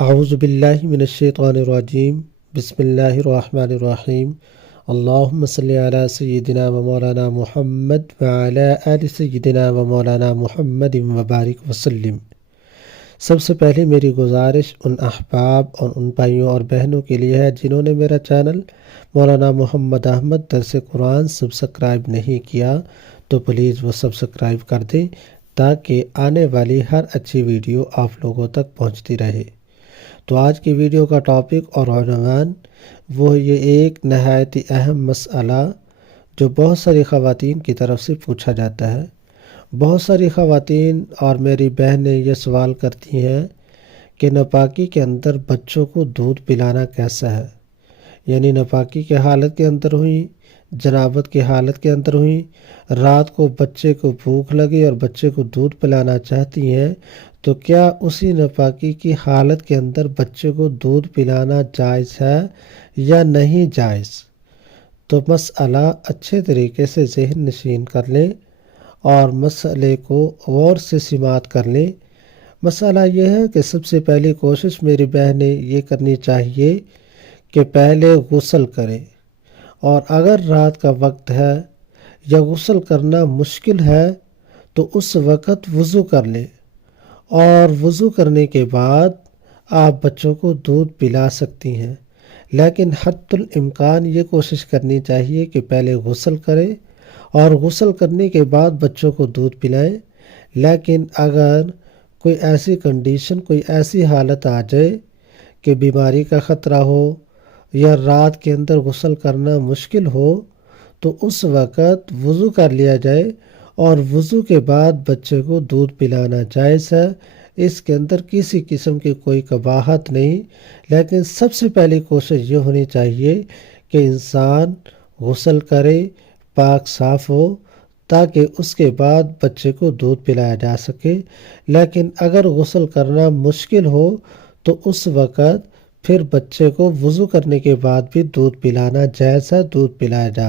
اعوذ باللہ من الشیطان الرجیم بسم اللہ الرحمن الرحیم اللہم صلی علی سیدنا و مولانا محمد وعلی آل سیدنا و مولانا محمد وبارک وسلم۔ سب سے پہلے میری گزارش ان احباب اور ان بھائیوں اور بہنوں کے لیے ہے جنہوں نے میرا چینل مولانا محمد احمد درس قرآن سبسکرائب نہیں کیا تو پلیز وہ سبسکرائب کر دیں تاکہ آنے والی ہر اچھی ویڈیو آپ لوگوں تک پہنچتی رہے۔ تو آج کی ویڈیو کا ٹاپک اور عنوان وہ یہ ایک نہایت اہم مسئلہ جو بہت ساری خواتین کی طرف سے پوچھا جاتا ہے۔ بہت ساری خواتین اور میری بہنیں یہ سوال کرتی ہیں کہ ناپاکی کے اندر بچوں کو دودھ پلانا کیسا ہے، یعنی ناپاکی کے حالت کے اندر ہوئیں، جنابت کی حالت کے اندر ہوئیں، رات کو بچے کو بھوک لگی اور بچے کو دودھ پلانا چاہتی ہیں، تو کیا اسی ناپاکی کی حالت کے اندر بچے کو دودھ پلانا جائز ہے یا نہیں جائز؟ تو مسئلہ اچھے طریقے سے ذہن نشین کر لیں اور مسئلے کو غور سے سماعت کر لیں۔ مسئلہ یہ ہے کہ سب سے پہلی کوشش میری بہنیں یہ کرنی چاہیے کہ پہلے غسل کریں، اور اگر رات کا وقت ہے یا غسل کرنا مشکل ہے تو اس وقت وضو کر لیں، اور وضو کرنے کے بعد آپ بچوں کو دودھ پلا سکتی ہیں، لیکن حتی الامکان یہ کوشش کرنی چاہیے کہ پہلے غسل کریں اور غسل کرنے کے بعد بچوں کو دودھ پلائیں۔ لیکن اگر کوئی ایسی کنڈیشن، کوئی ایسی حالت آ جائے کہ بیماری کا خطرہ ہو یا رات کے اندر غسل کرنا مشکل ہو تو اس وقت وضو کر لیا جائے، اور وضو کے بعد بچے کو دودھ پلانا جائز ہے۔ اس کے اندر کسی قسم کی کوئی قباحت نہیں، لیکن سب سے پہلی کوشش یہ ہونی چاہیے کہ انسان غسل کرے، پاک صاف ہو، تاکہ اس کے بعد بچے کو دودھ پلایا جا سکے۔ لیکن اگر غسل کرنا مشکل ہو تو اس وقت پھر بچے کو وضو کرنے کے بعد بھی دودھ پلانا جائز ہے، دودھ پلایا جا سکے۔